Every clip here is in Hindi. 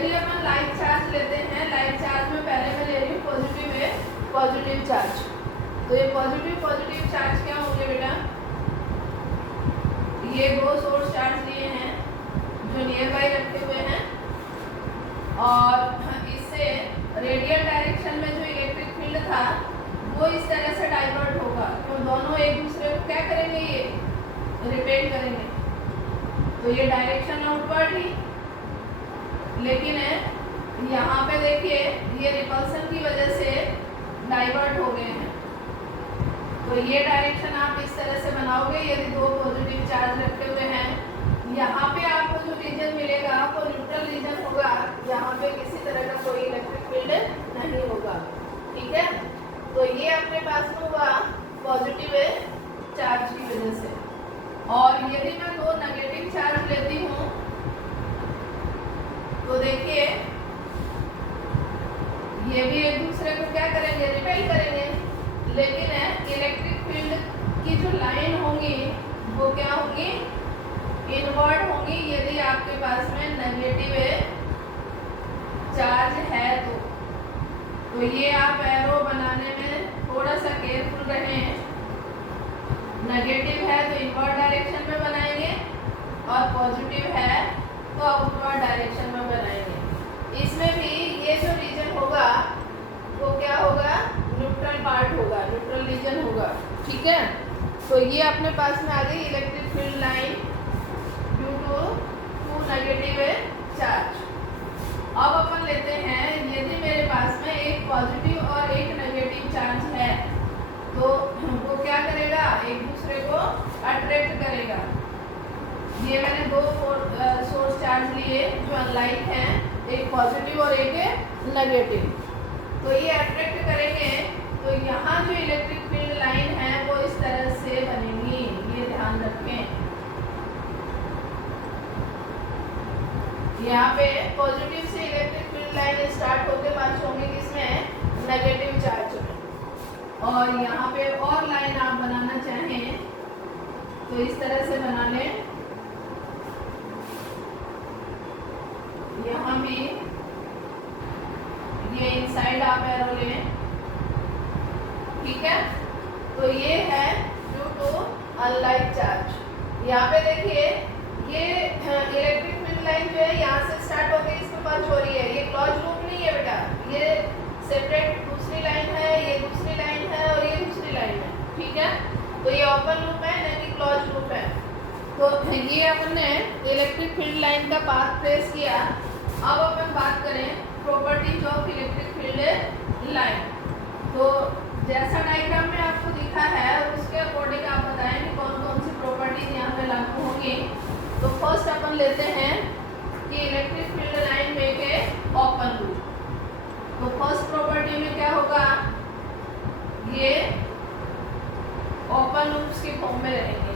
यदि अपन लाइक चार्ज लेते हैं, लाइक चार्ज में पहले मैं ले रही हूँ पॉजिटिव चार्ज। तो ये पॉजिटिव चार्ज क्या होंगे बेटा, ये दो सोर्स चार्ज लिए हैं जो नियर बाई रखे हुए हैं, और इससे रेडियल डायरेक्शन में जो इलेक्ट्रिक फील्ड था वो इस तरह से डाइवर्ट होगा, तो दोनों एक दूसरे को क्या करेंगे, ये रिपेल करेंगे। तो ये डायरेक्शन आउटवर्ड ही, लेकिन यहाँ पे देखिए ये रिपल्सन की वजह से डाइवर्ट हो गए हैं। तो ये डायरेक्शन आप इस तरह से बनाओगे यदि दो पॉजिटिव चार्ज रखे हुए हैं। यहाँ पे आपको जो रीजन मिलेगा वो न्यूट्रल रीजन होगा, यहाँ पे किसी तरह का कोई इलेक्ट्रिक फील्ड नहीं होगा, ठीक है। तो ये अपने पास में हुआ पॉजिटिव चार्ज की वजह से। और यदि मैं दो नेगेटिव चार्ज लेती हूँ तो देखिए ये भी एक दूसरे को क्या करेंगे, रिपेल करेंगे, लेकिन इलेक्ट्रिक फील्ड की जो लाइन होंगी वो क्या होंगी, इनवर्ड होंगी यदि आपके पास में नेगेटिव चार्ज है तो ये आप एरो बनाने में थोड़ा सा केयरफुल रहें। नेगेटिव है तो इनवर्ड डायरेक्शन में बनाएंगे और पॉजिटिव है तो आउटवर्ड डायरेक्शन में बनाएंगे। इसमें भी ये जो रीजन होगा वो क्या होगा, न्यूट्रल पार्ट होगा, न्यूट्रल रीजन होगा, ठीक है। तो ये अपने पास में आ गई electric field line due to two negative charge. अब अपन लेते हैं यदि मेरे पास में एक पॉजिटिव और एक नेगेटिव चार्ज है तो वो क्या करेगा, एक दूसरे को अट्रैक्ट करेगा। ये मैंने दो सोर्स चार्ज लिए जो अनलाइक हैं, एक पॉजिटिव और एक नेगेटिव, तो ये अट्रैक्ट करेंगे। तो यहाँ जो इलेक्ट्रिक फील्ड लाइन है वो इस तरह से बनेगी, ये ध्यान रखें। यहाँ पे पॉजिटिव से इलेक्ट्रिक फील्ड लाइन स्टार्ट होकर पास होंगी किसमें, नेगेटिव चार्ज में। और यहाँ पे और लाइन आप बनाना चाहें तो इस तरह से बना लें, यहाँ भी ये इनसाइड आप एरो लें, ठीक है। तो ये है ड्यू टू अनलाइक चार्ज। यहाँ पे देखिए ये इलेक्ट्रिक फील्ड लाइन जो है यहाँ से स्टार्ट होकर इसमें पंच हो रही है, ये क्लोज लूप नहीं है बेटा, ये सेपरेट दूसरी लाइन है, ये दूसरी लाइन है और ये दूसरी लाइन है, ठीक है। तो ये ओपन लूप है ना कि क्लोज लूप है। तो ये अपन ने इलेक्ट्रिक फील्ड लाइन का पाथ ट्रेस किया। अब अपन बात करें properties of electric field line. तो जैसा डायग्राम में आपको दिखा है उसके अकॉर्डिंग आप बताएं कि कौन कौन सी प्रॉपर्टीज यहाँ पे लागू होंगी। तो फर्स्ट अपन लेते हैं कि इलेक्ट्रिक फील्ड लाइन में के ओपन लूप। तो फर्स्ट प्रॉपर्टी में क्या होगा, ये ओपन लूप्स के फॉर्म में रहेंगे,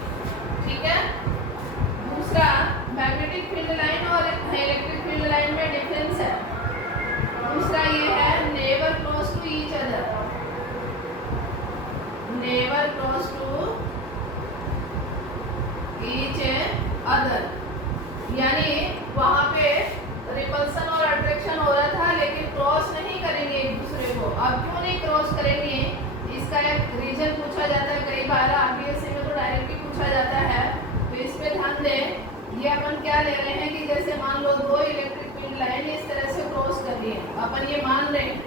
ठीक है। दूसरा मैग्नेटिक फील्ड लाइन और इलेक्ट्रिक फील्ड लाइन में डिफरेंस है। दूसरा ये है never close to each other, never close to each other, यानी वहाँ पे रिपल्सन और अट्रैक्शन हो रहा था लेकिन क्रॉस नहीं करेंगे एक दूसरे को। अब क्यों नहीं क्रॉस करेंगे, इसका एक रीजन पूछा जाता है कई बार, आरबीएससी में तो डायरेक्टली पूछा जाता है, तो इस पे ध्यान दें। ये अपन क्या ले रहे हैं कि जैसे मान लो दो इलेक्ट्रिक फील्ड लाइन इस तरह से क्रॉस कर रही है, अपन ये मान रहे हैं,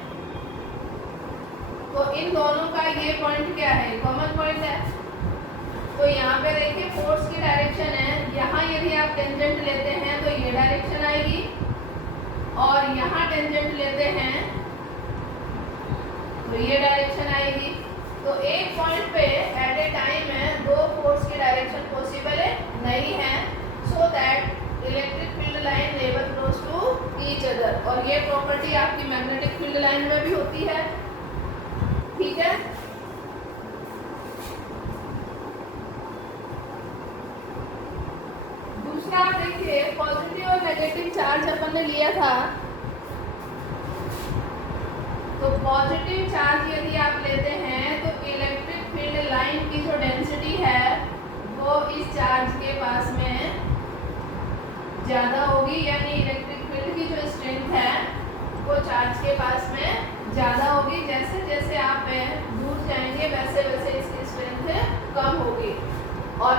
तो इन दोनों का ये पॉइंट क्या है, कॉमन पॉइंट है। तो यहाँ पे देखिए फोर्स की डायरेक्शन है, यहाँ यदि आप टेंजेंट लेते हैं तो ये डायरेक्शन आएगी, और यहाँ टेंजेंट लेते हैं तो ये डायरेक्शन आएगी। तो एक पॉइंट पे एट ए टाइम दो फोर्स की डायरेक्शन पॉसिबल नहीं है, so that electric field line never close to each other. और ये प्रॉपर्टी आपकी मैग्नेटिक फील्ड लाइन में भी होती है, ठीक है। दूसरा देखिए पॉजिटिव और नेगेटिव चार्ज अपन ने लिया था, तो पॉजिटिव चार्ज यदि आप लेते हैं तो इलेक्ट्रिक फील्ड लाइन की जो डेंसिटी है वो इस चार्ज के पास में ज़्यादा होगी, यानी इलेक्ट्रिक फील्ड की जो स्ट्रेंथ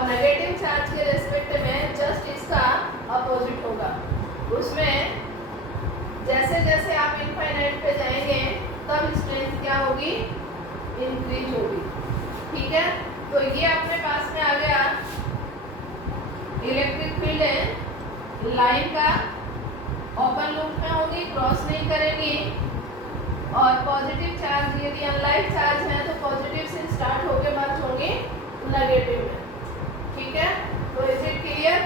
नेगेटिव चार्ज के रेस्पेक्ट में जस्ट इसका अपोजिट होगा। उसमें जैसे जैसे आप इनफाइनाइट पे जाएंगे तब स्ट्रेंथ क्या होगी, इंक्रीज होगी। ठीक है, तो ये अपने पास में आ गया इलेक्ट्रिक फील्ड है लाइन का, ओपन लूप में होगी, क्रॉस नहीं करेंगी। और पॉजिटिव चार्ज यदि अनलाइक चार्ज है तो पॉजिटिव से स्टार्ट होके मर्ज होंगे नेगेटिव में। ठीक है, तो इज इट क्लियर?